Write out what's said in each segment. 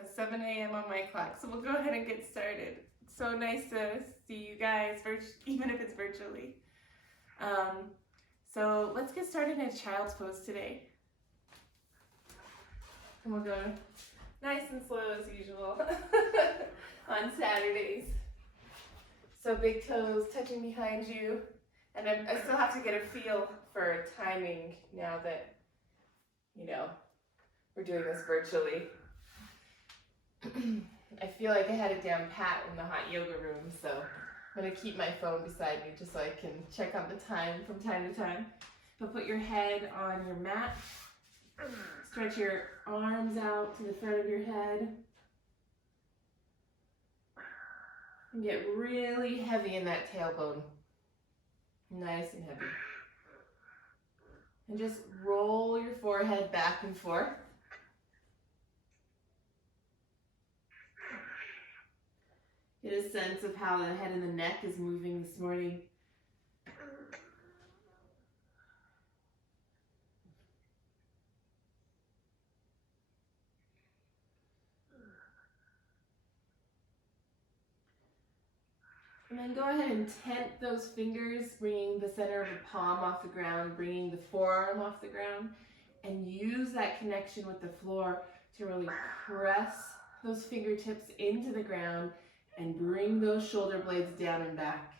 says 7 a.m. on my clock, so we'll go ahead and get started. It's so nice to see you guys, even if it's virtually. So let's get started in child's pose today. And we'll go nice and slow as usual on Saturdays. So big toes touching behind you. And I still have to get a feel for timing now that, we're doing this virtually. I feel like I had it down pat in the hot yoga room, so I'm going to keep my phone beside me just so I can check on the time from time to time. But put your head on your mat. Stretch your arms out to the front of your head. And get really heavy in that tailbone. Nice and heavy. And just roll your forehead back and forth. Get a sense of how the head and the neck is moving this morning. And then go ahead and tent those fingers, bringing the center of the palm off the ground, bringing the forearm off the ground, and use that connection with the floor to really press those fingertips into the ground and bring those shoulder blades down and back.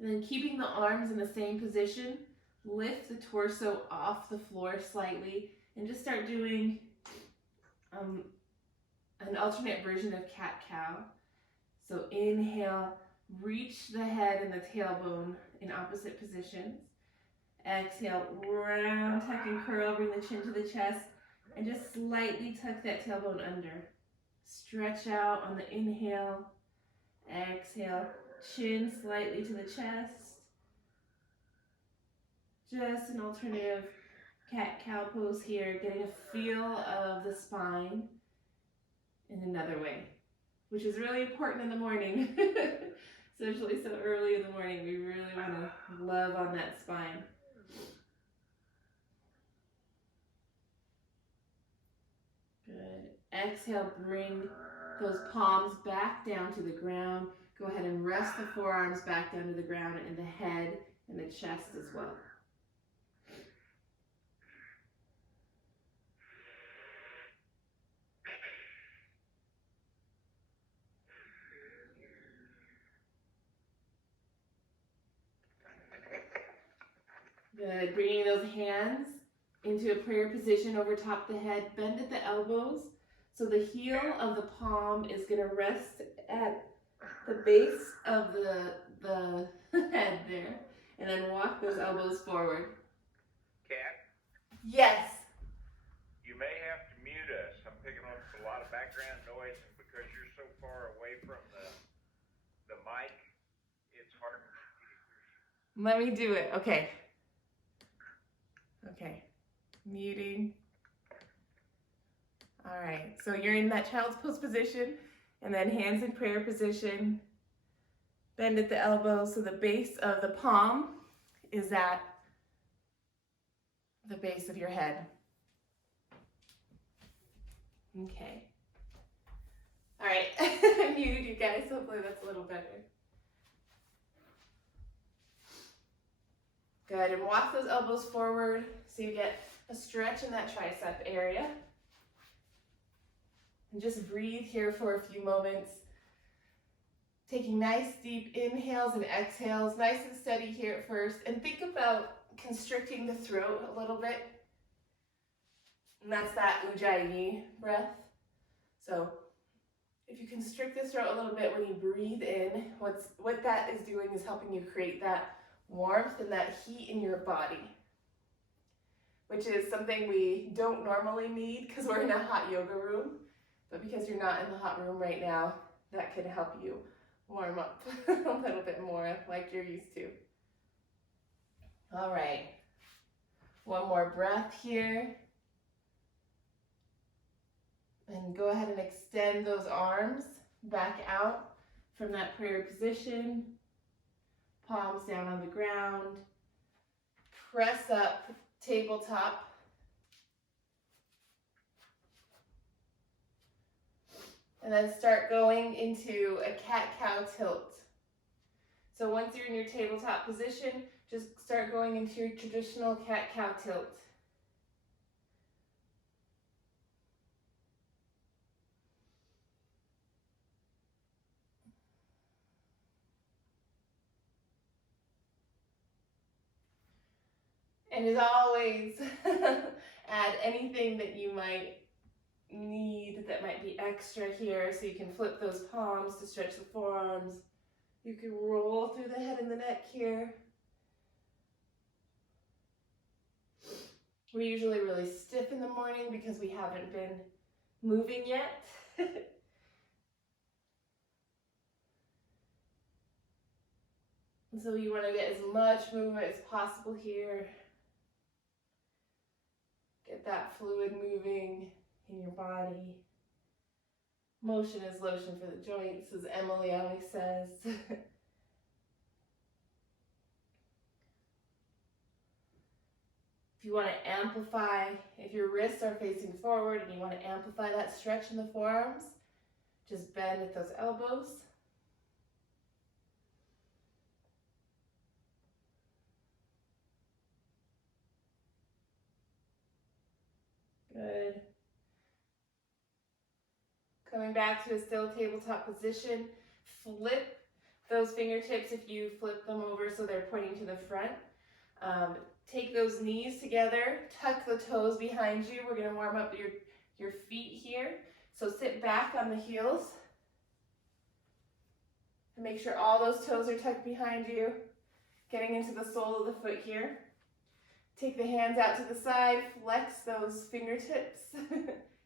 And then keeping the arms in the same position, lift the torso off the floor slightly and just start doing an alternate version of cat-cow. So inhale, reach the head and the tailbone in opposite positions. Exhale, round, tuck and curl, bring the chin to the chest, and just slightly tuck that tailbone under. Stretch out on the inhale. Exhale, chin slightly to the chest. Just an alternative cat-cow pose here, getting a feel of the spine in another way, which is really important in the morning. Especially so early in the morning, we really want to love on that spine. Good. Exhale, bring those palms back down to the ground. Go ahead and rest the forearms back down to the ground and the head and the chest as well. Good. Bringing those hands into a prayer position over top the head. Bend at the elbows. So the heel of the palm is going to rest at the base of the head there. And then walk those elbows forward. Kat? Yes. You may have to mute us. I'm picking up a lot of background noise, and because you're so far away from the mic, it's hard. Let me do it. Okay. Okay. Muting. All right. So you're in that child's pose position, and then hands in prayer position. Bend at the elbows so the base of the palm is at the base of your head. Okay. All right. I muted you guys. Hopefully that's a little better. Good. And walk those elbows forward so you get a stretch in that tricep area. And just breathe here for a few moments. Taking nice deep inhales and exhales, nice and steady here at first. And think about constricting the throat a little bit. And that's that Ujjayi breath. So if you constrict the throat a little bit when you breathe in, what that is doing is helping you create that warmth and that heat in your body, which is something we don't normally need because we're in a hot yoga room. But because you're not in the hot room right now, that could help you warm up a little bit more like you're used to. All right. One more breath here. And go ahead and extend those arms back out. from that prayer position. Palms down on the ground. Press up, tabletop. And then start going into a cat-cow tilt. So once you're in your tabletop position, just start going into your traditional cat-cow tilt. And as always, add anything that you might need that might be extra here. So you can flip those palms to stretch the forearms. You can roll through the head and the neck here. We're usually really stiff in the morning because we haven't been moving yet. And so you want to get as much movement as possible here. Get that fluid moving in your body. Motion is lotion for the joints, as Emily always says. If you want to amplify, if your wrists are facing forward and you want to amplify that stretch in the forearms, just bend at those elbows. Good. Coming back to a still tabletop position, flip those fingertips if you flip them over so they're pointing to the front. Take those knees together, tuck the toes behind you. We're going to warm up your feet here. So sit back on the heels. And make sure all those toes are tucked behind you. Getting into the sole of the foot here. Take the hands out to the side, flex those fingertips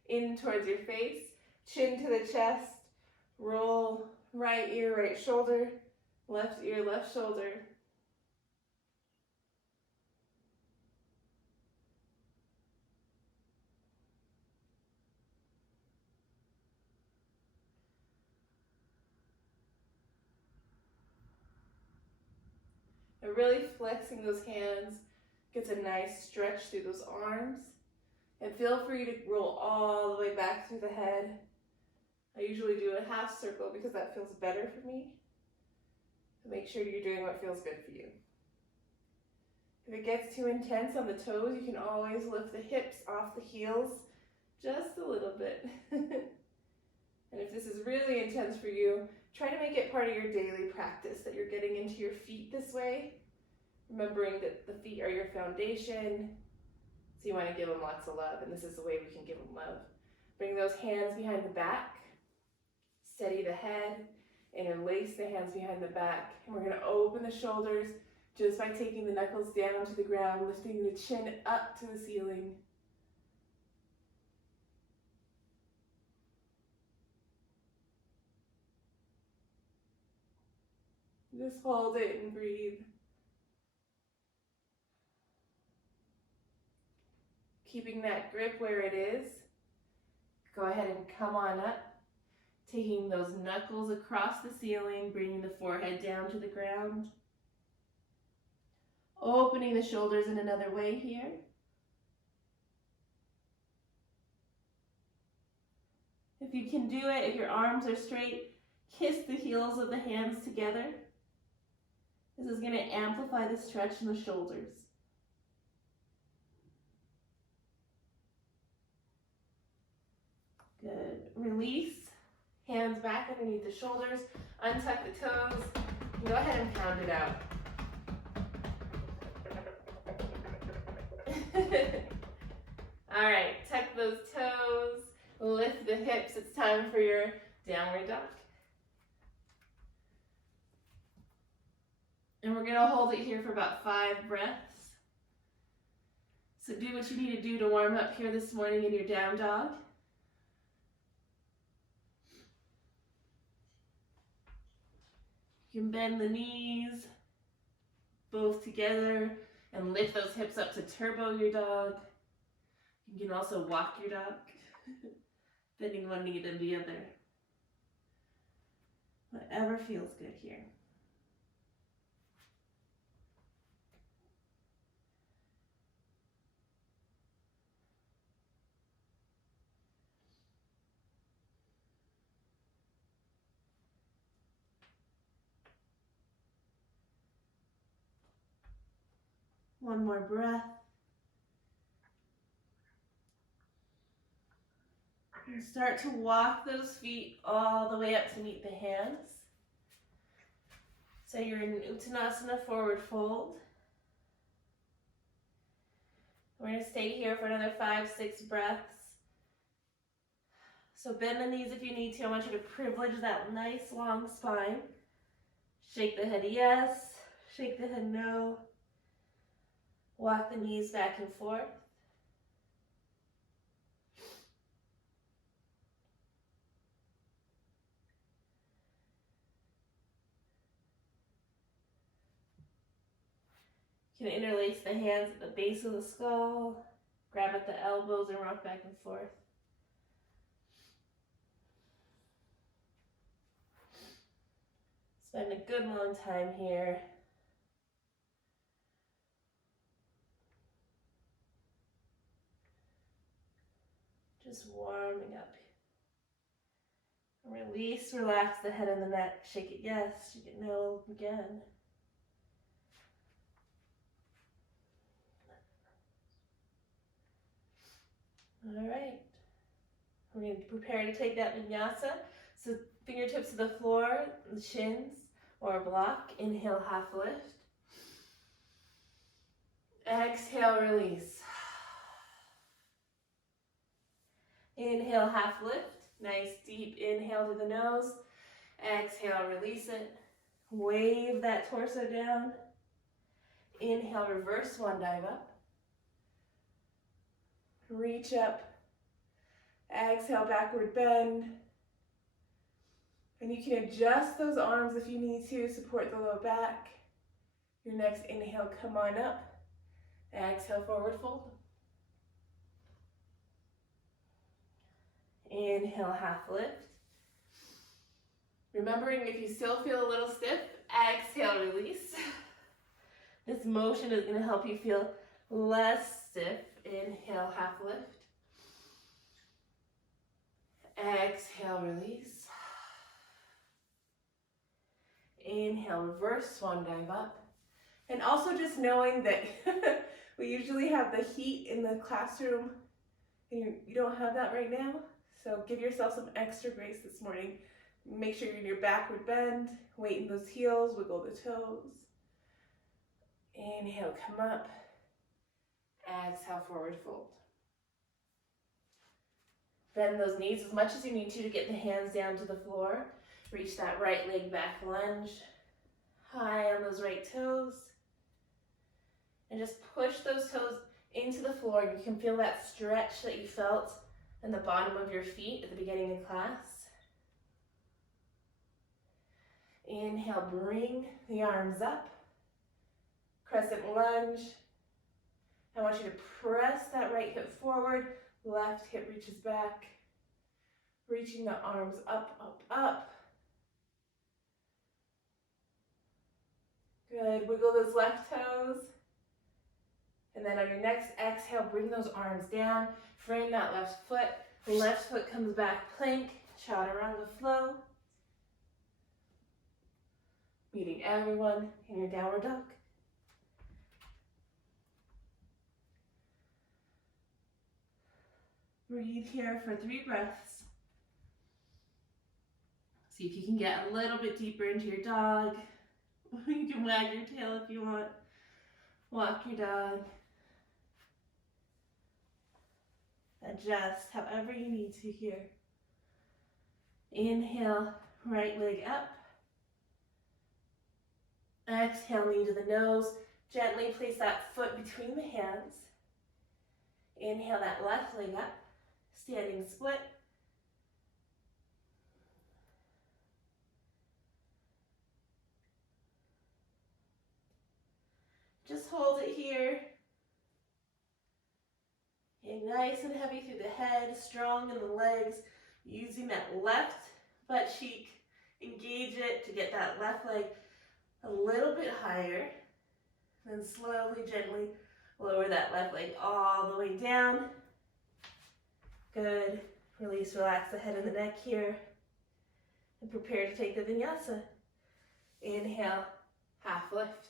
in towards your face. Chin to the chest, roll right ear, right shoulder, left ear, left shoulder. And really flexing those hands gets a nice stretch through those arms. And feel free to roll all the way back through the head. I usually do a half circle because that feels better for me. So make sure you're doing what feels good for you. If it gets too intense on the toes, you can always lift the hips off the heels just a little bit. And if this is really intense for you, try to make it part of your daily practice, that you're getting into your feet this way. Remembering that the feet are your foundation. So you want to give them lots of love, and this is the way we can give them love. Bring those hands behind the back. Steady the head, interlace the hands behind the back, and we're going to open the shoulders just by taking the knuckles down to the ground, lifting the chin up to the ceiling. Just hold it and breathe. Keeping that grip where it is. Go ahead and come on up. Taking those knuckles across the ceiling, bringing the forehead down to the ground. Opening the shoulders in another way here. If you can do it, if your arms are straight, kiss the heels of the hands together. This is going to amplify the stretch in the shoulders. Good. Release. Hands back underneath the shoulders. Untuck the toes. Go ahead and pound it out. All right, tuck those toes. Lift the hips. It's time for your downward dog. And we're going to hold it here for about 5 breaths. So do what you need to do to warm up here this morning in your down dog. You can bend the knees, both together, and lift those hips up to turbo your dog. You can also walk your dog, bending one knee to the other. Whatever feels good here. One more breath. And start to walk those feet all the way up to meet the hands. So you're in Uttanasana, forward fold. We're going to stay here for another 5-6 breaths. So bend the knees if you need to. I want you to privilege that nice long spine. Shake the head yes, shake the head no. Walk the knees back and forth. You can interlace the hands at the base of the skull, grab at the elbows and rock back and forth. Spend a good long time here. Just warming up. Release, relax the head and the neck. Shake it yes, shake it no again. All right. We're going to prepare to take that vinyasa. So fingertips to the floor, the shins, or a block. Inhale, half lift. Exhale, release. Inhale, half lift. Nice deep inhale to the nose. Exhale, release it. Wave that torso down. Inhale, reverse swan dive up. Reach up. Exhale, backward bend. And you can adjust those arms if you need to, support the low back. Your next inhale, come on up. Exhale, forward fold. Inhale, half lift. Remembering if you still feel a little stiff, exhale, release. This motion is going to help you feel less stiff. Inhale, half lift. Exhale, release. Inhale, reverse swan dive up. And also just knowing that we usually have the heat in the classroom and you don't have that right now. So give yourself some extra grace this morning. Make sure you're in your backward bend, weight in those heels, wiggle the toes. Inhale, come up. Exhale, forward fold. Bend those knees as much as you need to get the hands down to the floor. Reach that right leg back lunge. High on those right toes. And just push those toes into the floor. And you can feel that stretch that you felt in the bottom of your feet at the beginning of class. Inhale, bring the arms up. Crescent lunge. I want you to press that right hip forward. Left hip reaches back. Reaching the arms up, up, up. Good. Wiggle those left toes. And then on your next exhale, bring those arms down. Frame that left foot. The left foot comes back, plank. Chaturanga flow. Meeting everyone in your downward dog. Breathe here for 3 breaths. See if you can get a little bit deeper into your dog. You can wag your tail if you want. Walk your dog. Adjust however you need to here. Inhale, right leg up. Exhale, knee to the nose. Gently place that foot between the hands. Inhale that left leg up. Standing split. Just hold it here. Okay, nice and heavy through the head, strong in the legs, using that left butt cheek, engaging engage it to get that left leg a little bit higher. Then slowly, gently lower that left leg all the way down. Good. Release, relax the head and the neck here. And prepare to take the vinyasa. Inhale, half lift.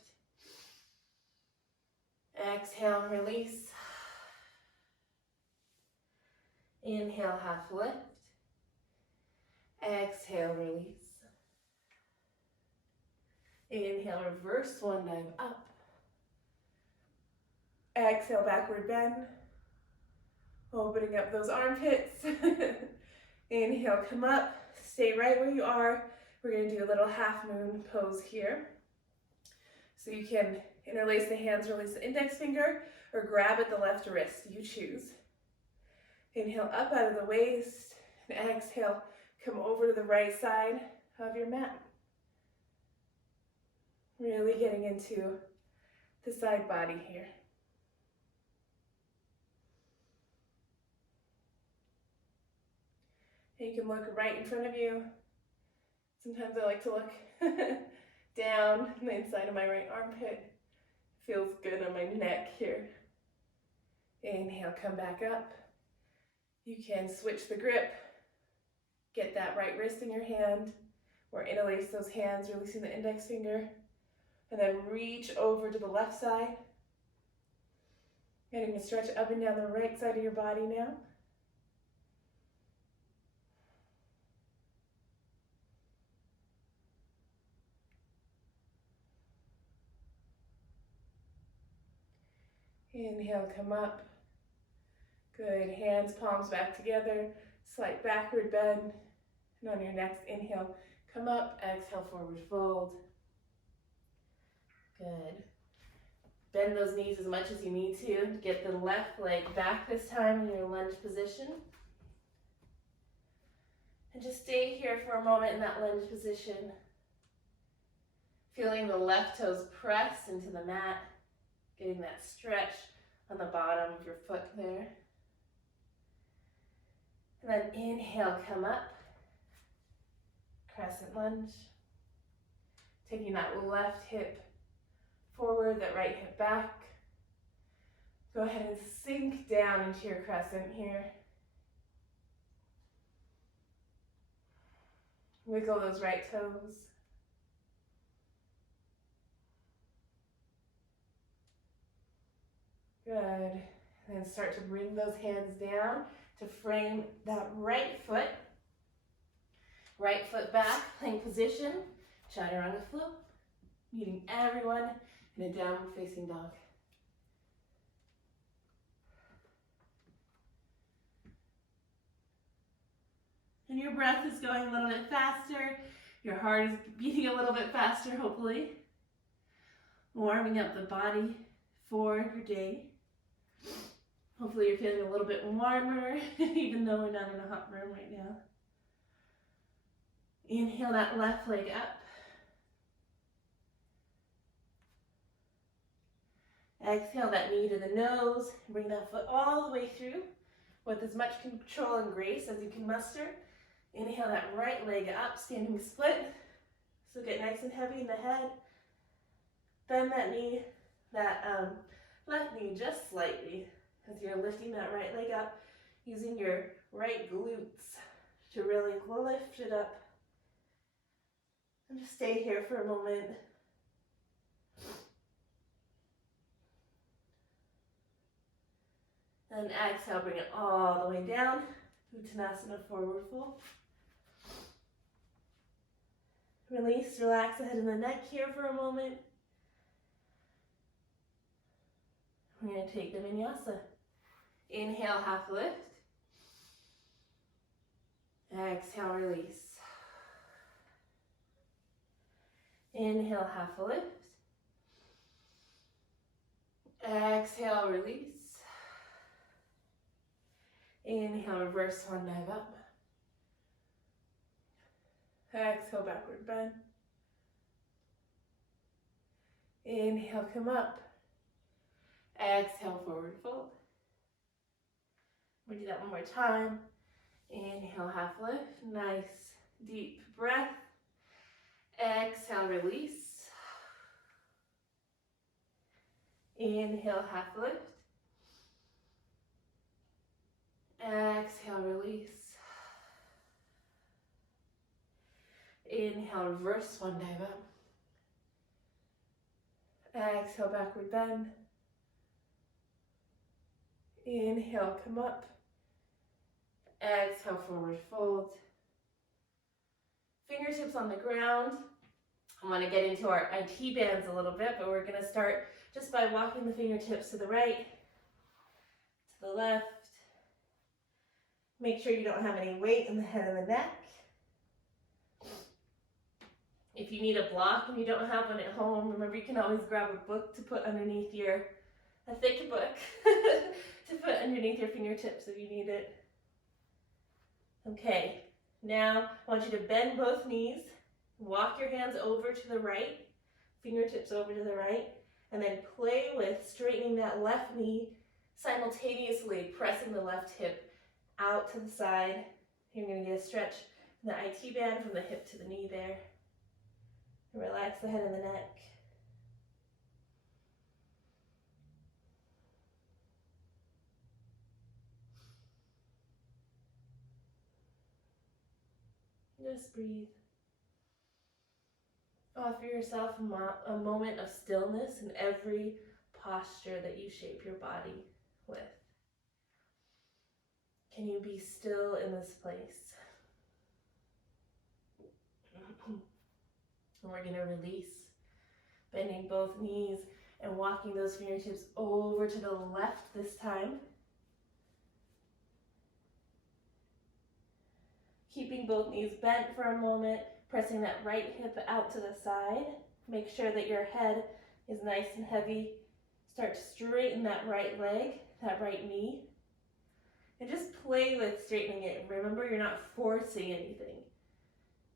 Exhale, release. Inhale, half lift. Exhale, release. Inhale, reverse one dive up. Exhale, backward bend. Opening up those armpits. Inhale, come up. Stay right where you are. We're going to do a little half moon pose here. So you can interlace the hands, release the index finger, or grab at the left wrist. You choose. Inhale up out of the waist. And exhale, come over to the right side of your mat. Really getting into the side body here. And you can look right in front of you. Sometimes I like to look down on the inside of my right armpit. Feels good on my neck here. Inhale, come back up. You can switch the grip. Get that right wrist in your hand, or interlace those hands, releasing the index finger. And then reach over to the left side. Getting a stretch up and down the right side of your body now. Inhale, come up. Good, hands, palms back together. Slight backward bend. And on your next inhale, come up. Exhale, forward fold. Good. Bend those knees as much as you need to. Get the left leg back this time in your lunge position. And just stay here for a moment in that lunge position. Feeling the left toes press into the mat. Getting that stretch on the bottom of your foot there. And then inhale, come up. Crescent lunge. Taking that left hip forward, that right hip back. Go ahead and sink down into your crescent here. Wiggle those right toes. Good. And then start to bring those hands down to frame that right foot. Right foot back, plank position, chaturanga flow. Meeting everyone in a downward facing dog. And your breath is going a little bit faster. Your heart is beating a little bit faster, hopefully. Warming up the body for your day. Hopefully you're feeling a little bit warmer, even though we're not in a hot room right now. Inhale that left leg up. Exhale that knee to the nose. Bring that foot all the way through with as much control and grace as you can muster. Inhale that right leg up, standing split. So get nice and heavy in the head. Bend that knee, that left knee just slightly as you're lifting that right leg up, using your right glutes to really lift it up. And just stay here for a moment. And exhale, bring it all the way down. Uttanasana, forward fold. Release, relax the head and the neck here for a moment. We're going to take the vinyasa. Inhale, half lift. Exhale, release. Inhale, half lift. Exhale, release. Inhale, reverse one dive up. Exhale, backward bend. Inhale, come up. Exhale, forward fold. We'll do that one more time. Inhale, half lift. Nice, deep breath. release. Inhale, half lift. Exhale, release. Inhale, reverse swan dive up. Exhale, backward bend. Inhale, come up. Exhale, forward fold. Fingertips on the ground. I want to get into our IT bands a little bit, but we're going to start just by walking the fingertips to the right, to the left. Make sure you don't have any weight in the head and the neck. If you need a block and you don't have one at home, remember you can always grab a book to put underneath a thick book, to put underneath your fingertips if you need it. Okay, now I want you to bend both knees, walk your hands over to the right, fingertips over to the right, and then play with straightening that left knee, simultaneously pressing the left hip out to the side. You're going to get a stretch in the IT band from the hip to the knee there. Relax the head and the neck. Just breathe. Offer yourself a moment of stillness in every posture that you shape your body with. Can you be still in this place? And we're going to release, bending both knees and walking those fingertips over to the left this time. Keeping both knees bent for a moment, pressing that right hip out to the side. Make sure that your head is nice and heavy. Start to straighten that right leg, that right knee. And just play with straightening it. Remember, you're not forcing anything.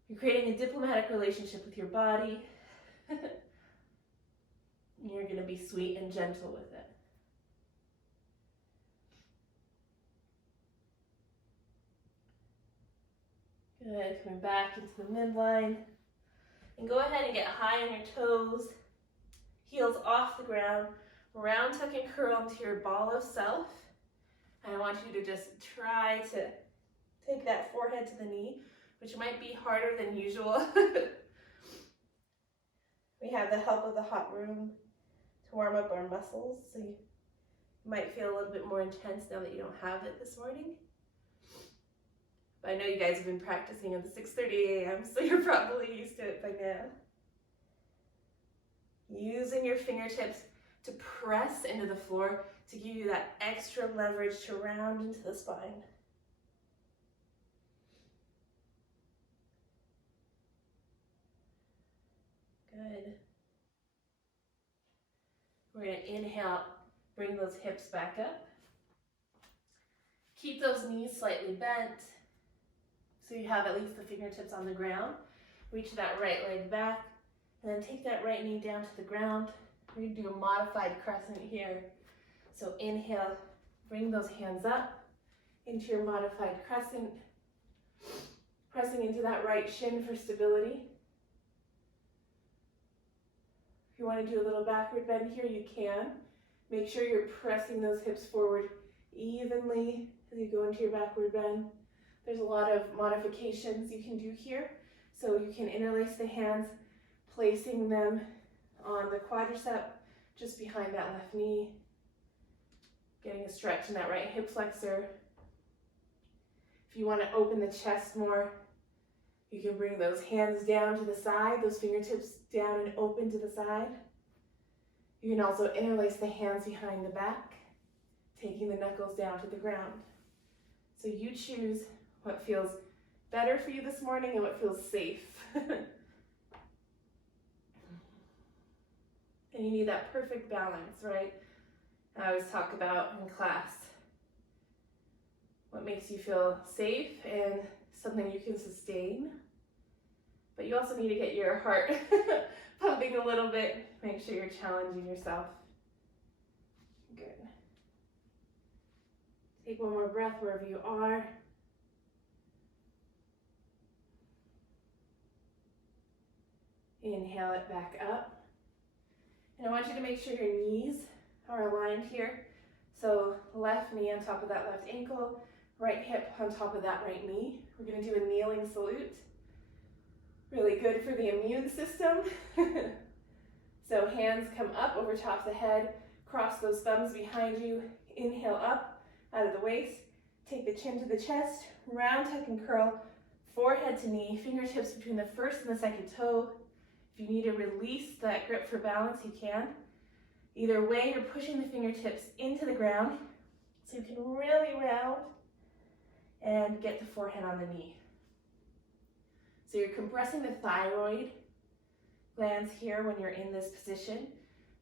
You're creating a diplomatic relationship with your body. You're going to be sweet and gentle with it. Good, coming back into the midline. And go ahead and get high on your toes, heels off the ground, round tuck and curl into your ball of self. And I want you to just try to take that forehead to the knee, which might be harder than usual. We have the help of the hot room to warm up our muscles, so you might feel a little bit more intense now that you don't have it this morning. But I know you guys have been practicing at the 6:30 a.m., so you're probably used to it by now. Using your fingertips to press into the floor to give you that extra leverage to round into the spine. Good. We're going to inhale, bring those hips back up. Keep those knees slightly bent so you have at least the fingertips on the ground. Reach that right leg back, and then take that right knee down to the ground. We're going to do a modified crescent here. So inhale, bring those hands up into your modified crescent, pressing into that right shin for stability. If you want to do a little backward bend here, you can. Make sure you're pressing those hips forward evenly as you go into your backward bend. There's a lot of modifications you can do here. So you can interlace the hands, placing them on the quadricep just behind that left knee. Getting a stretch in that right hip flexor. If you want to open the chest more, you can bring those hands down to the side, those fingertips down and open to the side. You can also interlace the hands behind the back, taking the knuckles down to the ground. So you choose what feels better for you this morning and what feels safe. And you need that perfect balance, right? I always talk about in class what makes you feel safe and something you can sustain. But you also need to get your heart pumping a little bit. Make sure you're challenging yourself. Good. Take one more breath wherever you are. Inhale it back up. And I want you to make sure your knees are aligned here. So left knee on top of that left ankle, right hip on top of that right knee. We're going to do a kneeling salute. Really good for the immune system. So hands come up over top of the head, cross those thumbs behind you, inhale up out of the waist, take the chin to the chest, round tuck and curl, forehead to knee, fingertips between the first and the second toe. If you need to release that grip for balance, you can. Either way, you're pushing the fingertips into the ground so you can really round and get the forehead on the knee. So you're compressing the thyroid glands here when you're in this position,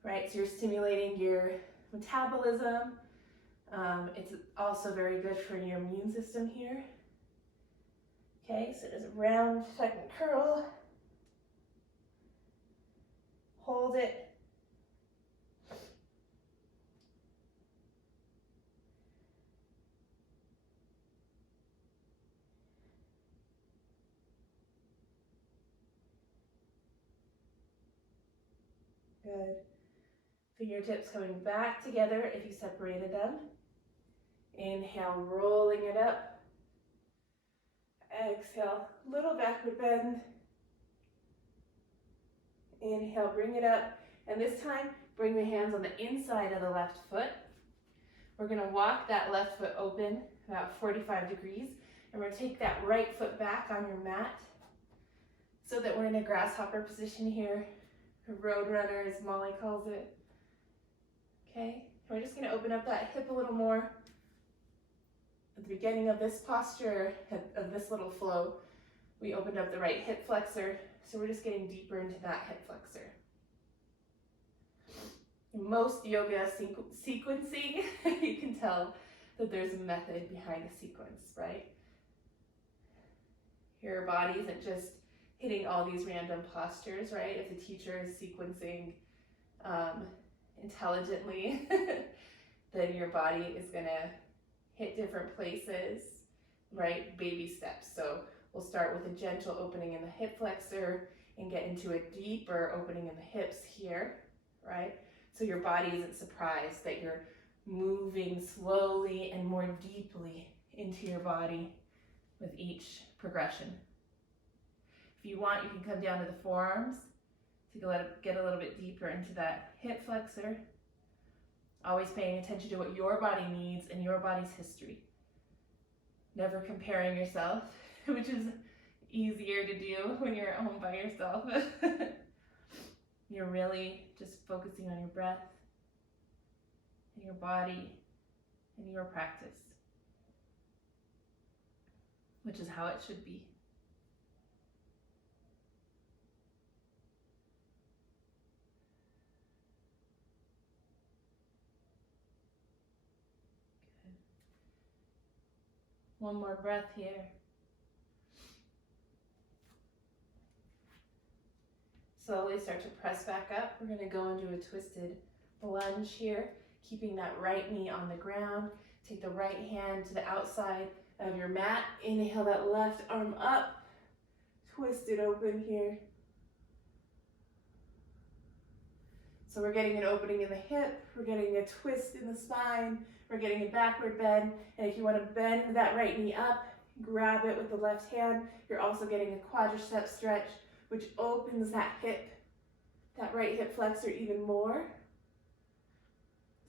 right? So you're stimulating your metabolism. It's also very good for your immune system here. Okay, so just round, tuck and curl. Hold it. Good. Fingertips coming back together if you separated them. Inhale, rolling it up. Exhale, little backward bend. Inhale, bring it up. And this time, bring the hands on the inside of the left foot. We're going to walk that left foot open about 45 degrees. And we're going to take that right foot back on your mat so that we're in a grasshopper position here. Road runner, as Molly calls it. Okay, we're just going to open up that hip a little more. At the beginning of this posture, of this little flow, we opened up the right hip flexor, so we're just getting deeper into that hip flexor. In most yoga sequencing, you can tell that there's a method behind the sequence, right? Your body isn't just hitting all these random postures, right? If the teacher is sequencing intelligently, then your body is gonna hit different places, right? Baby steps. So we'll start with a gentle opening in the hip flexor and get into a deeper opening in the hips here, right? So your body isn't surprised that you're moving slowly and more deeply into your body with each progression. If you want, you can come down to the forearms to get a little bit deeper into that hip flexor. Always paying attention to what your body needs and your body's history. Never comparing yourself, which is easier to do when you're at home by yourself. You're really just focusing on your breath and your body and your practice, which is how it should be. One more breath here. Slowly start to press back up. We're going to go into a twisted lunge here, keeping that right knee on the ground. Take the right hand to the outside of your mat. Inhale that left arm up. Twist it open here. So we're getting an opening in the hip. We're getting a twist in the spine. We're getting a backward bend, and if you want to bend that right knee up, grab it with the left hand. You're also getting a quadricep stretch, which opens that hip, that right hip flexor even more.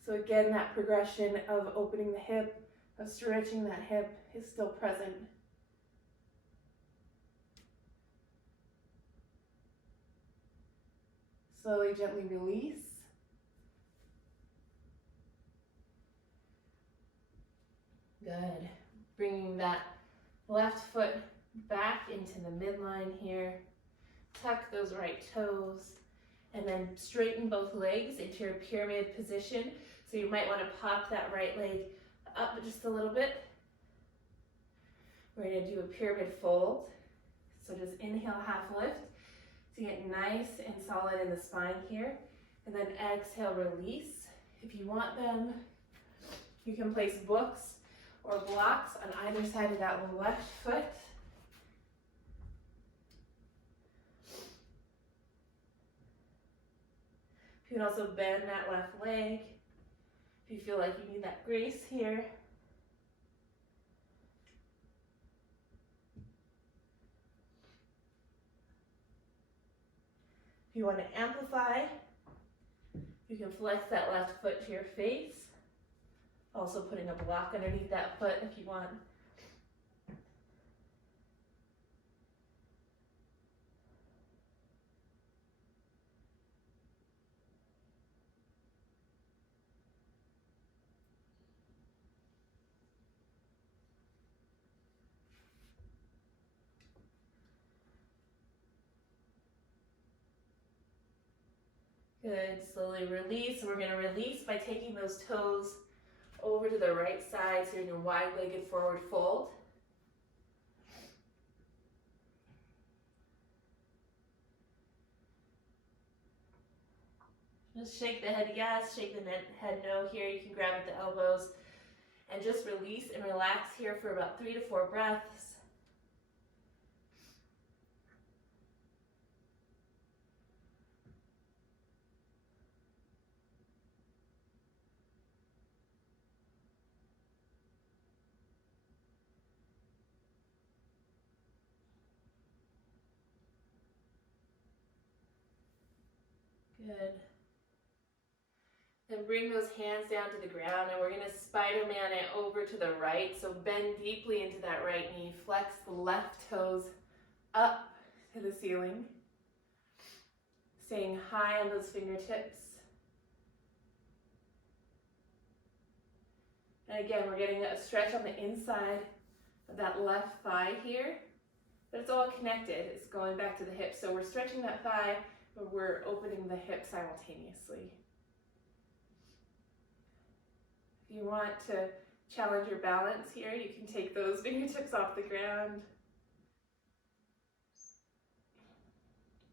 So again, that progression of opening the hip, of stretching that hip is still present. Slowly, gently release. Good. Bringing that left foot back into the midline here. Tuck those right toes. And then straighten both legs into your pyramid position. So you might want to pop that right leg up just a little bit. We're going to do a pyramid fold. So just inhale, half lift to get nice and solid in the spine here. And then exhale, release. If you want them, you can place books or blocks on either side of that left foot. You can also bend that left leg if you feel like you need that grace here. If you want to amplify, you can flex that left foot to your face. Also putting a block underneath that foot if you want. Good, slowly release. We're gonna release by taking those toes over to the right side, so you're in a wide-legged forward fold. Just shake the head yes, shake the head no here. You can grab at the elbows and just release and relax here for about 3 to 4 breaths. Good. Then bring those hands down to the ground, and we're going to Spider-Man it over to the right. So bend deeply into that right knee. Flex the left toes up to the ceiling. Staying high on those fingertips. And again, we're getting a stretch on the inside of that left thigh here. But it's all connected. It's going back to the hips. So we're stretching that thigh, but we're opening the hip simultaneously. If you want to challenge your balance here, you can take those fingertips off the ground.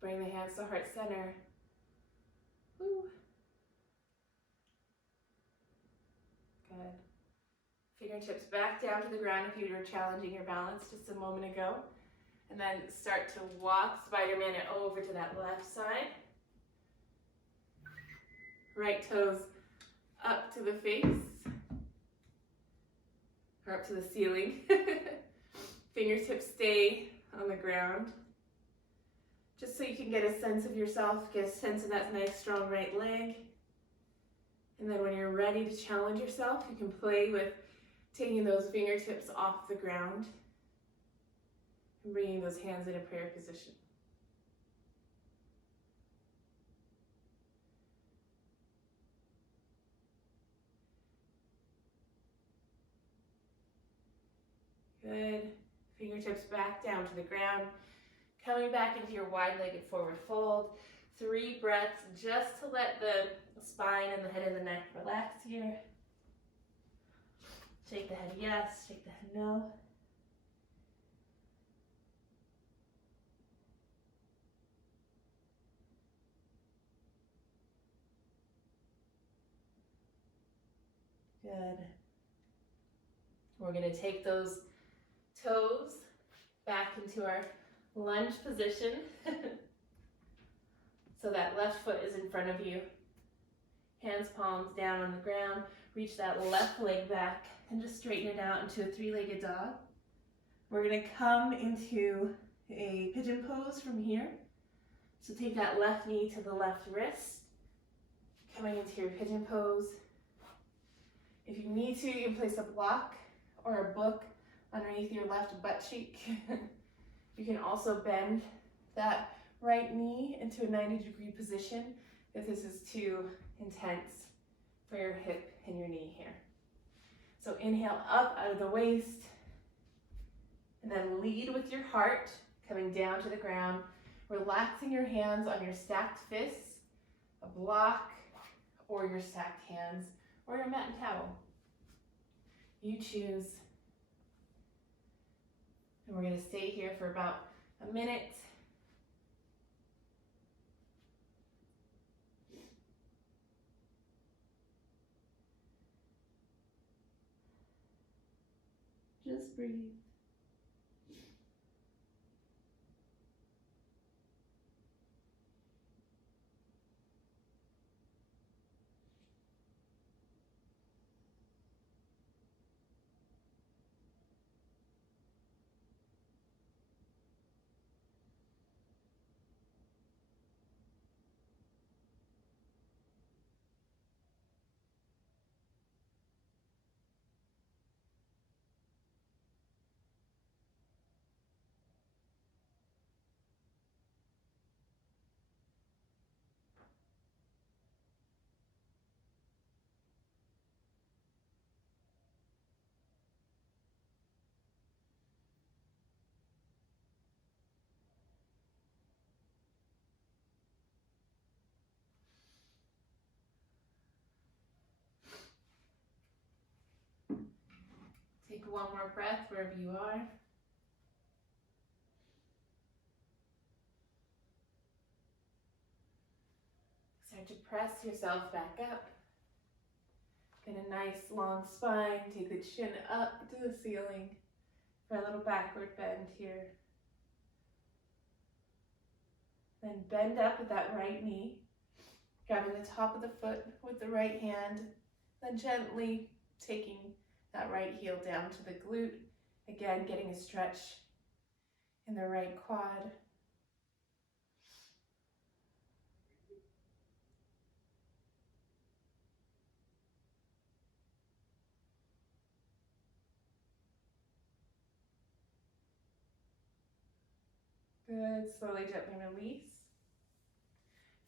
Bring the hands to heart center. Woo. Good. Fingertips back down to the ground if you were challenging your balance just a moment ago. And then start to walk Spider-Man it over to that left side. Right toes up to the face. Or up to the ceiling. Fingertips stay on the ground. Just so you can get a sense of yourself, get a sense of that nice strong right leg. And then when you're ready to challenge yourself, you can play with taking those fingertips off the ground and bringing those hands in a prayer position. Good. Fingertips back down to the ground. Coming back into your wide-legged forward fold. 3 breaths just to let the spine and the head and the neck relax here. Shake the head yes, shake the head no. Good. We're going to take those toes back into our lunge position. So that left foot is in front of you. Hands, palms down on the ground. Reach that left leg back and just straighten it out into a 3-legged dog. We're going to come into a pigeon pose from here. So take that left knee to the left wrist. Coming into your pigeon pose. If you need to, you can place a block or a book underneath your left butt cheek. You can also bend that right knee into a 90-degree position if this is too intense for your hip and your knee here. So inhale up out of the waist, and then lead with your heart, coming down to the ground, relaxing your hands on your stacked fists, a block, or your stacked hands, or your mat and towel. You choose. And we're going to stay here for about a minute. Just breathe. one more breath wherever you are. Start to press yourself back up. Get a nice long spine. Take the chin up to the ceiling for a little backward bend here. Then bend up with that right knee, grabbing the top of the foot with the right hand, then gently taking that right heel down to the glute. Again, getting a stretch in the right quad. Good, slowly, gently release.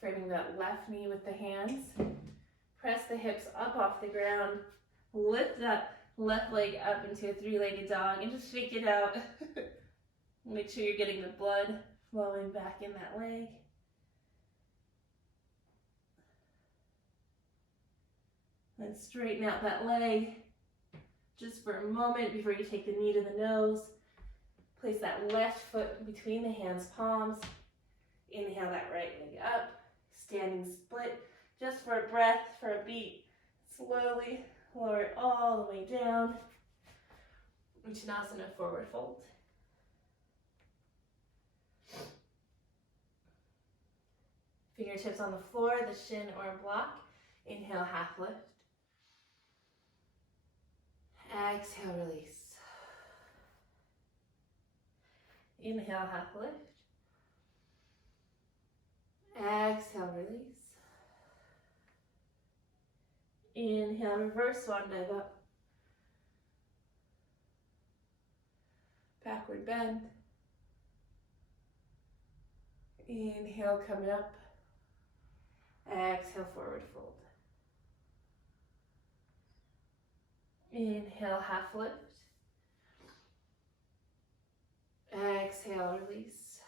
Framing that left knee with the hands. Press the hips up off the ground. Lift that left leg up into a three-legged dog and just shake it out. Make sure you're getting the blood flowing back in that leg. Then straighten out that leg just for a moment before you take the knee to the nose. Place that left foot between the hands' palms. Inhale that right leg up. Standing split just for a breath, for a beat. Slowly lower it all the way down. Uttanasana, forward fold. Fingertips on the floor, the shin or block. Inhale, half lift. Exhale, release. Inhale, half lift. Exhale, release. Inhale, reverse swan dive up. Backward bend. Inhale, coming up. Exhale, forward fold. Inhale, half lift. Exhale, release.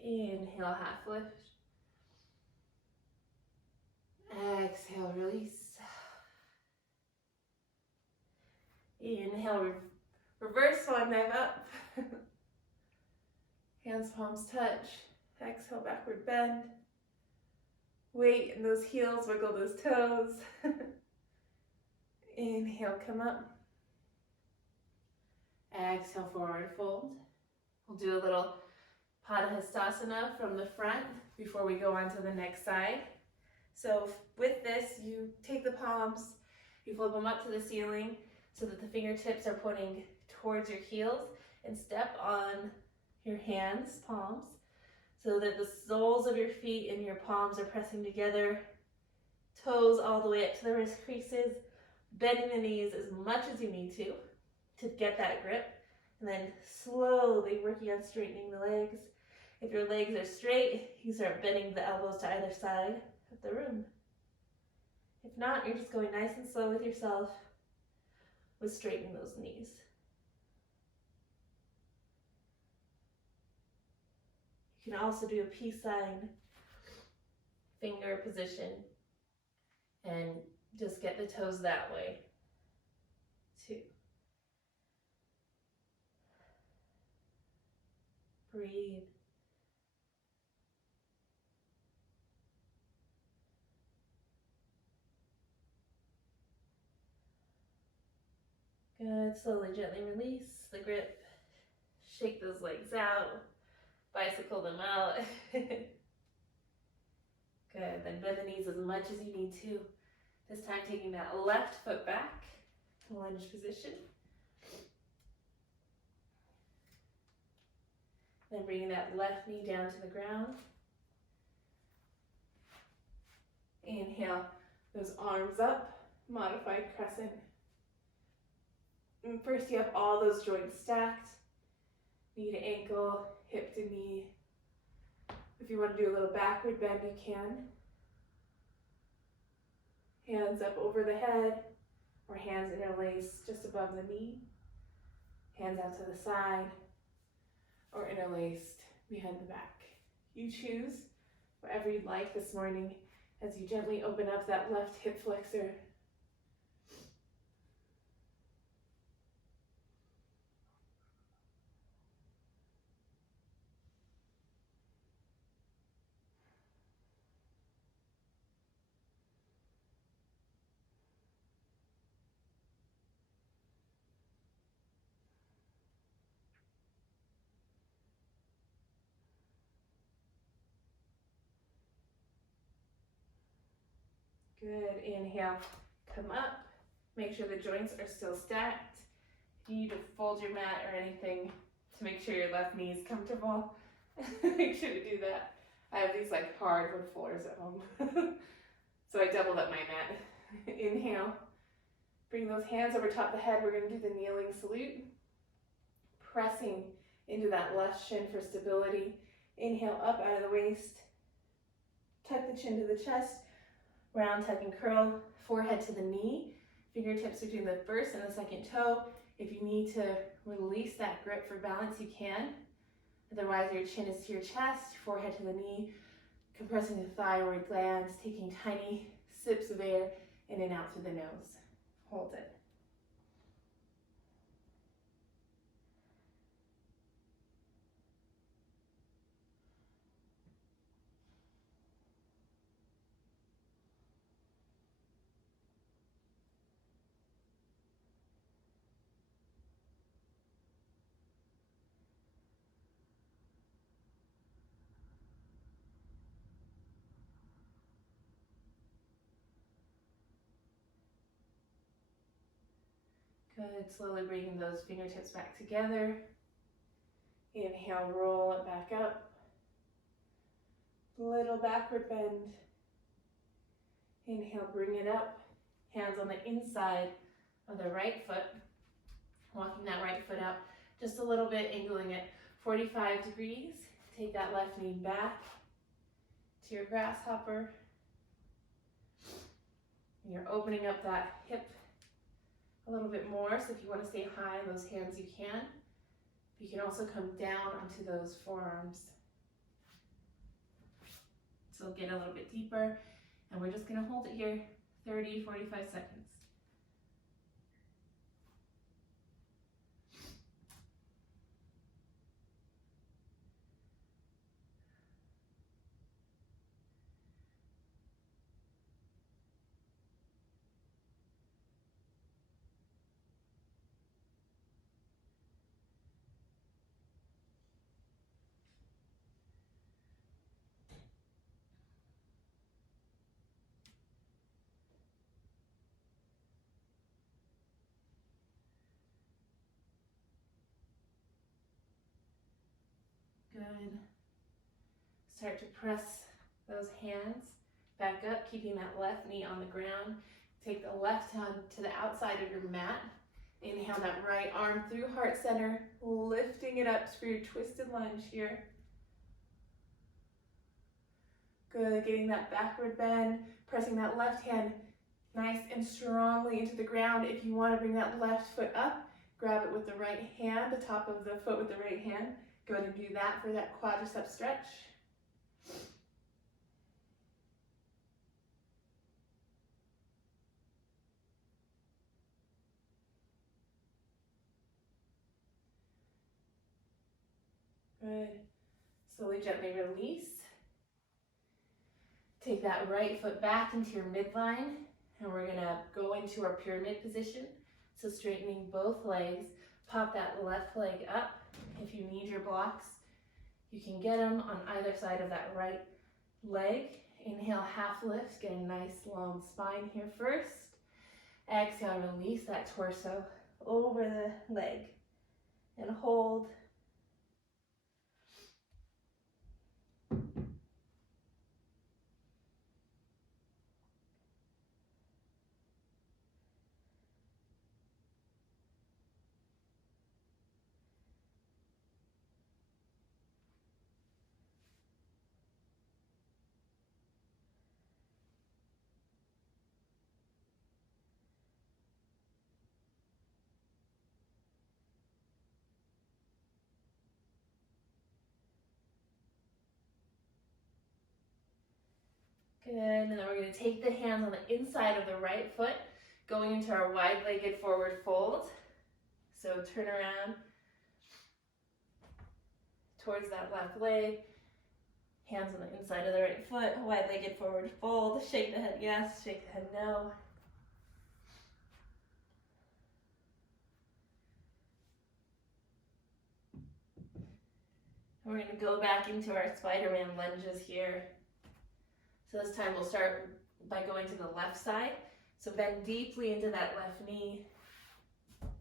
Inhale, half lift. Exhale, release. Inhale, reverse swan dive up. Hands, palms touch. Exhale, backward bend. Weight in those heels, wiggle those toes. Inhale, come up. Exhale, forward fold. We'll do a little Padahastasana from the front before we go on to the next side. So with this, you take the palms, you flip them up to the ceiling so that the fingertips are pointing towards your heels, and step on your hands, palms, so that the soles of your feet and your palms are pressing together, toes all the way up to the wrist creases, bending the knees as much as you need to get that grip, and then slowly working on straightening the legs. If your legs are straight, you start bending the elbows to either side of the room. If not, you're just going nice and slow with yourself with straightening those knees. You can also do a peace sign finger position and just get the toes that way too. Breathe. Good, slowly, gently release the grip. Shake those legs out. Bicycle them out. Good, then bend the knees as much as you need to. This time taking that left foot back, lunge position. Then bringing that left knee down to the ground. Inhale those arms up, modified crescent. And first you have all those joints stacked, knee to ankle, hip to knee. If you want to do a little backward bend, you can. Hands up over the head, or hands interlace just above the knee. Hands out to the side, or interlaced behind the back. You choose whatever you'd like this morning as you gently open up that left hip flexor. Good, inhale, come up. Make sure the joints are still stacked. If you need to fold your mat or anything to make sure your left knee is comfortable, make sure to do that. I have these like hardwood floors at home. So I doubled up my mat. Inhale, bring those hands over top the head. We're gonna do the kneeling salute. Pressing into that left shin for stability. Inhale up out of the waist. Tuck the chin to the chest. Round tuck and curl, forehead to the knee. Fingertips between the first and the second toe. If you need to release that grip for balance, you can. Otherwise, your chin is to your chest, forehead to the knee, compressing the thyroid glands, taking tiny sips of air in and out through the nose. Hold it. Good, slowly bringing those fingertips back together. Inhale, roll it back up. Little backward bend. Inhale, bring it up. Hands on the inside of the right foot. Walking that right foot out just a little bit, angling it 45 degrees. Take that left knee back to your grasshopper. And you're opening up that hip a little bit more, so if you want to stay high in those hands, you can. You can also come down onto those forearms. So get a little bit deeper, and we're just going to hold it here 30, 45 seconds. Good. Start to press those hands back up, keeping that left knee on the ground. Take the left hand to the outside of your mat. Inhale that right arm through heart center, lifting it up for your twisted lunge here. Good, getting that backward bend, pressing that left hand nice and strongly into the ground. If you want to bring that left foot up, grab it with the right hand, the top of the foot with the right hand. Go ahead and do that for that quadricep stretch. Good. Slowly, gently release. Take that right foot back into your midline, and we're gonna go into our pyramid position. So straightening both legs, pop that left leg up. If you need your blocks, you can get them on either side of that right leg. Inhale, half lift, get a nice long spine here first. Exhale, release that torso over the leg and hold. Good, and then we're going to take the hands on the inside of the right foot, going into our wide-legged forward fold. So turn around towards that left leg, hands on the inside of the right foot, wide-legged forward fold. Shake the head yes, shake the head no. And we're going to go back into our Spider-Man lunges here. So this time we'll start by going to the left side. So bend deeply into that left knee,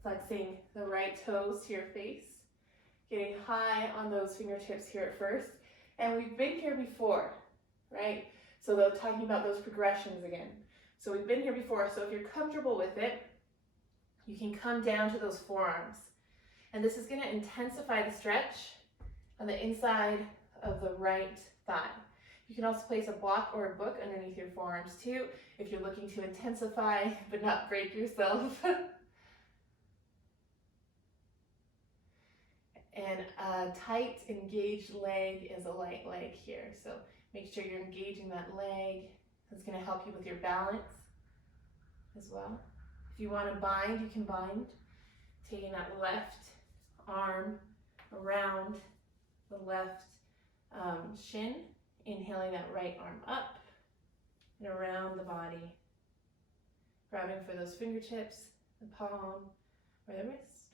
flexing the right toes to your face, getting high on those fingertips here at first. And we've been here before, right? So they're talking about those progressions again. So we've been here before, so if you're comfortable with it, you can come down to those forearms. And this is gonna intensify the stretch on the inside of the right thigh. You can also place a block or a book underneath your forearms too, if you're looking to intensify but not break yourself. And a tight, engaged leg is a light leg here. So make sure you're engaging that leg. That's gonna help you with your balance as well. If you wanna bind, you can bind. Taking that left arm around the left shin, inhaling that right arm up and around the body. Grabbing for those fingertips, the palm, or the wrist.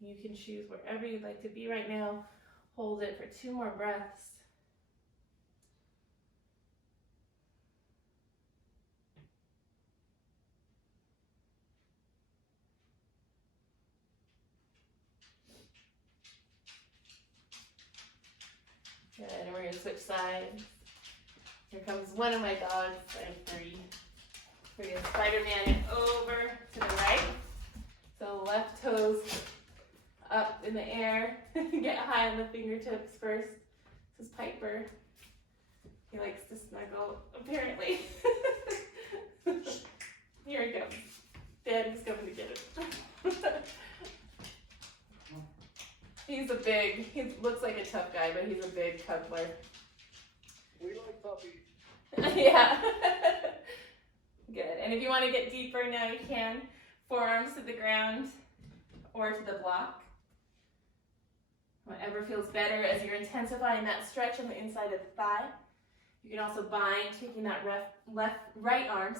You can choose wherever you'd like to be right now. Hold it for 2 more breaths. Good, and we're gonna switch sides. Here comes one of my dogs. I have 3. We're gonna Spider-Man it over to the right. So left toes up in the air. Get high on the fingertips first. This is Piper. He likes to snuggle, apparently. Here he comes. Daddy's coming to get him. He looks like a tough guy, but he's a big cuddler. We like puppies. Yeah. Good. And if you want to get deeper now, you can. Forearms to the ground or to the block. Whatever feels better as you're intensifying that stretch on the inside of the thigh. You can also bind, taking that right arm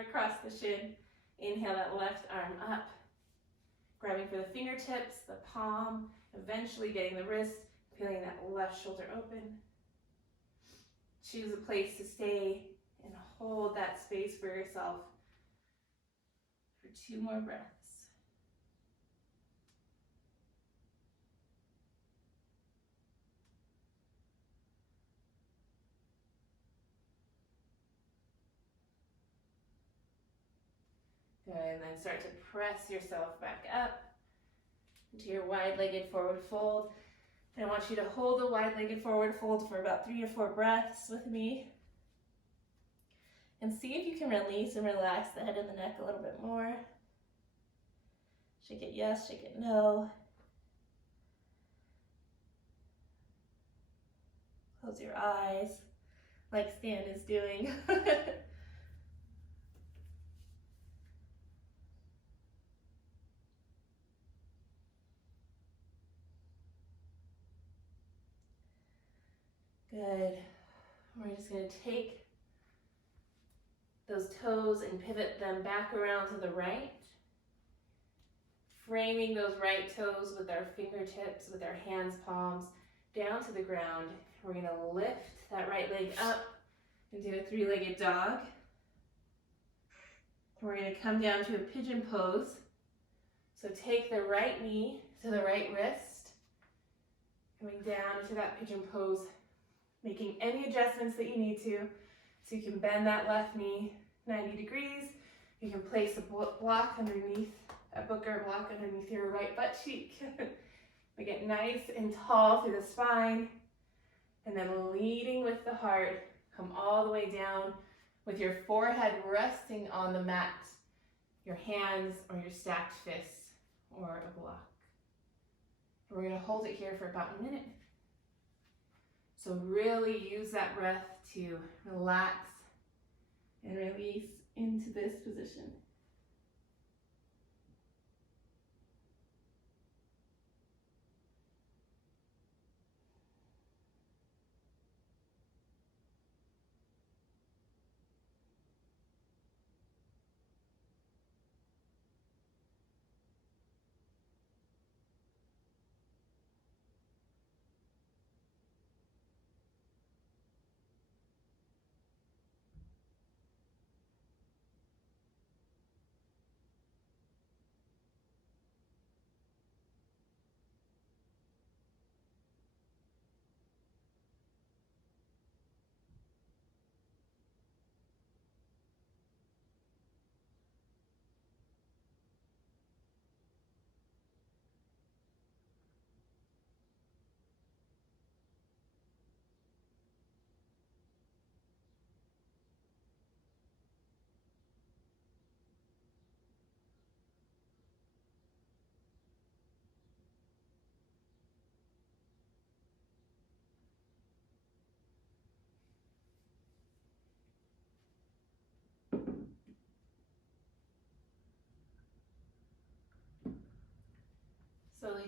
across the shin. Inhale that left arm up. Grabbing for the fingertips, the palm, eventually getting the wrist, peeling that left shoulder open. Choose a place to stay and hold that space for yourself for 2 more breaths. Good, and then start to press yourself back up into your wide-legged forward fold. And I want you to hold the wide-legged forward fold for about 3 to 4 breaths with me. And see if you can release and relax the head and the neck a little bit more. Shake it yes, shake it no. Close your eyes, like Stan is doing. Good. We're just going to take those toes and pivot them back around to the right. Framing those right toes with our fingertips, with our hands, palms, down to the ground. We're going to lift that right leg up and do a 3-legged dog. We're going to come down to a pigeon pose. So take the right knee to the right wrist. Coming down into that pigeon pose. Making any adjustments that you need to. So you can bend that left knee 90 degrees. You can place a block underneath, a book or a block underneath your right butt cheek. We get nice and tall through the spine. And then leading with the heart, come all the way down with your forehead resting on the mat, your hands or your stacked fists or a block. We're going to hold it here for about a minute. So really use that breath to relax and release into this position.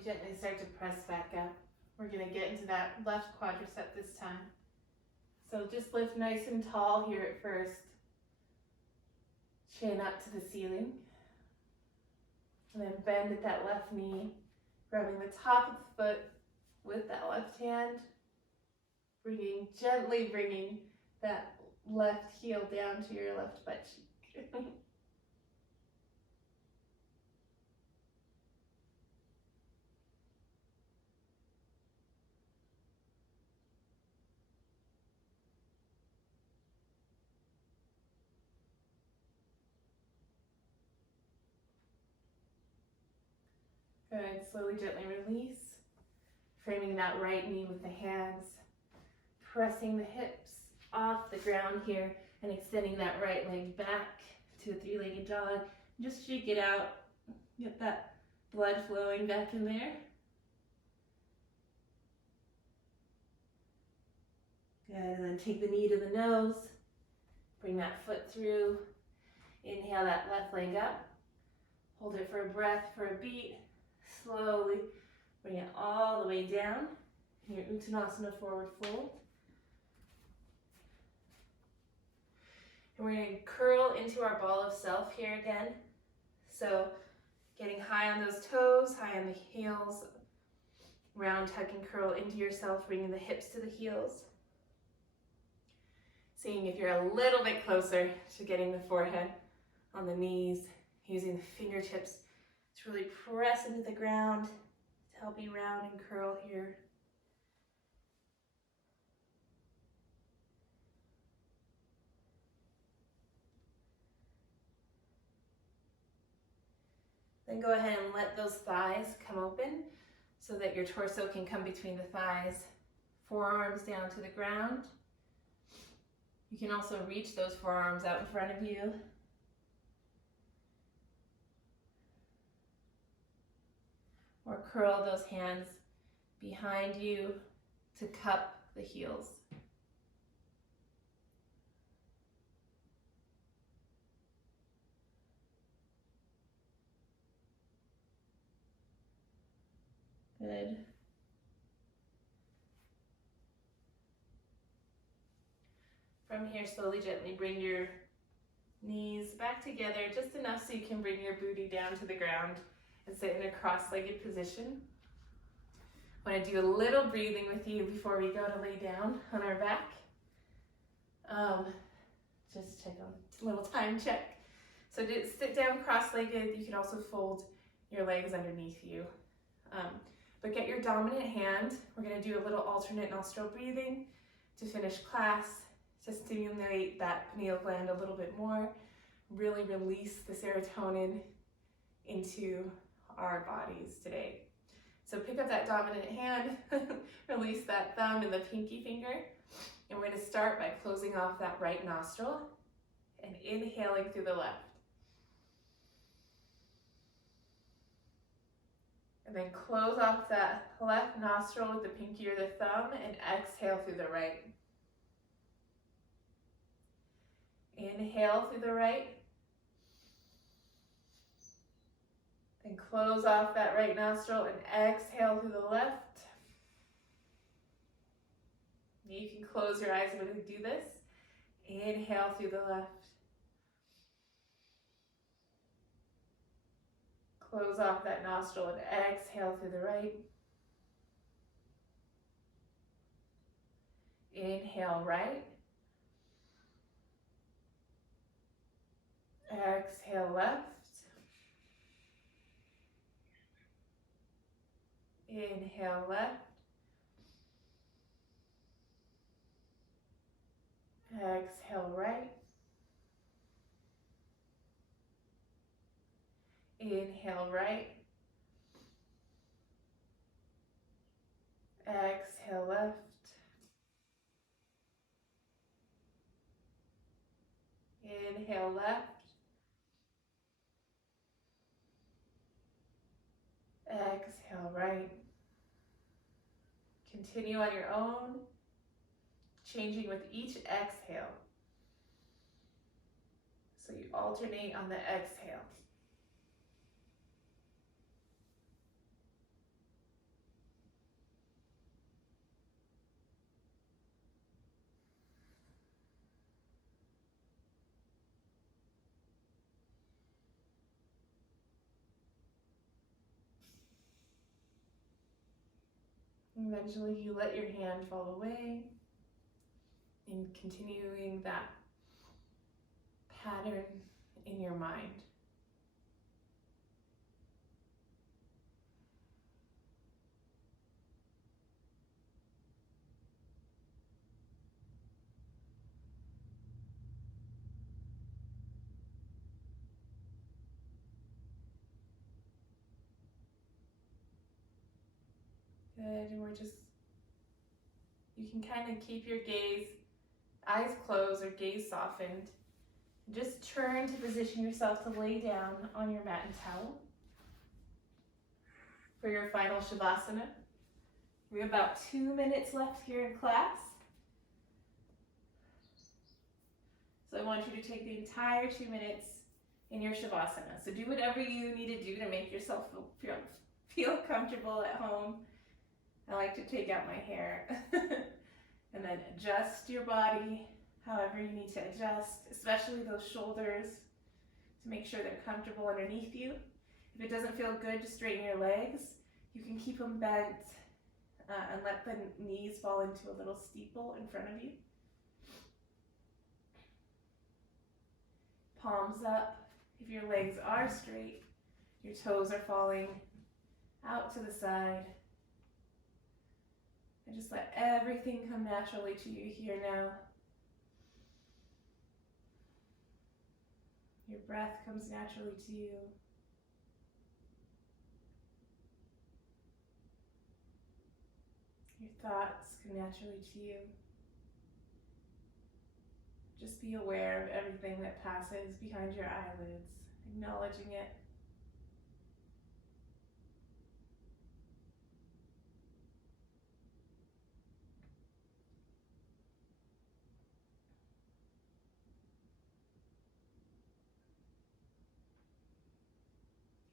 gently start to press back up. We're gonna get into that left quadricep this time. So just lift nice and tall here at first. Chin up to the ceiling. And then bend at that left knee, rubbing the top of the foot with that left hand. Gently bringing that left heel down to your left butt cheek. Good, slowly, gently release. Framing that right knee with the hands. Pressing the hips off the ground here and extending that right leg back to a three-legged dog. Just shake it out. Get that blood flowing back in there. Good, and then take the knee to the nose. Bring that foot through. Inhale that left leg up. Hold it for a breath, for a beat. Slowly bring it all the way down. Your Uttanasana forward fold. And we're going to curl into our ball of self here again. So getting high on those toes, high on the heels. Round tuck and curl into yourself, bringing the hips to the heels. Seeing if you're a little bit closer to getting the forehead on the knees, using the fingertips to really press into the ground to help you round and curl here. Then go ahead and let those thighs come open so that your torso can come between the thighs, forearms down to the ground. You can also reach those forearms out in front of you. Or curl those hands behind you to cup the heels. Good. From here, slowly, gently bring your knees back together, just enough so you can bring your booty down to the ground and sit in a cross-legged position. I want to do a little breathing with you before we go to lay down on our back. Just check on a little time check. So just sit down cross-legged. You can also fold your legs underneath you. But get your dominant hand. We're going to do a little alternate nostril breathing to finish class, to stimulate that pineal gland a little bit more, really release the serotonin into our bodies today. So pick up that dominant hand, release that thumb and the pinky finger, and we're going to start by closing off that right nostril and inhaling through the left. And then close off that left nostril with the pinky or the thumb and exhale through the right. Inhale through the right. And close off that right nostril and exhale through the left. You can close your eyes when you do this. Inhale through the left. Close off that nostril and exhale through the right. Inhale right. Exhale left. Inhale left. Exhale right. Inhale right. Exhale left. Inhale left. Exhale right. Continue on your own, changing with each exhale. So you alternate on the exhale. Eventually you let your hand fall away and continuing that pattern in your mind. Good, and you can kind of keep your gaze, eyes closed or gaze softened. Just turn to position yourself to lay down on your mat and towel for your final Shavasana. We have about 2 minutes left here in class. So I want you to take the entire 2 minutes in your Shavasana. So do whatever you need to do to make yourself feel comfortable at home. I like to take out my hair and then adjust your body however you need to adjust, especially those shoulders, to make sure they're comfortable underneath you. If it doesn't feel good to straighten your legs, you can keep them bent and let the knees fall into a little steeple in front of you. Palms up. If your legs are straight, your toes are falling out to the side. And just let everything come naturally to you here now. Your breath comes naturally to you. Your thoughts come naturally to you. Just be aware of everything that passes behind your eyelids, acknowledging it.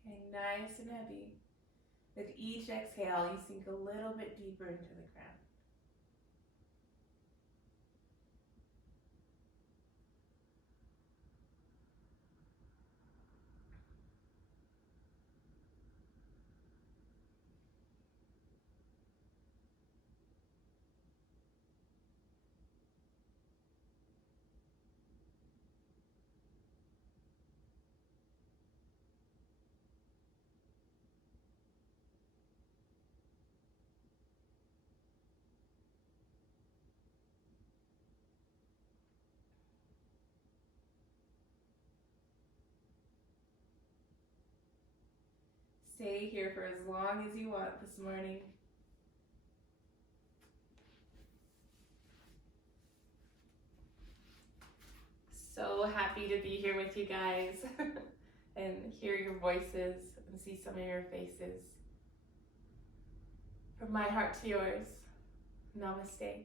Getting nice and heavy. With each exhale, you sink a little bit deeper into the ground. Stay here for as long as you want this morning. So happy to be here with you guys and hear your voices and see some of your faces. From my heart to yours, namaste.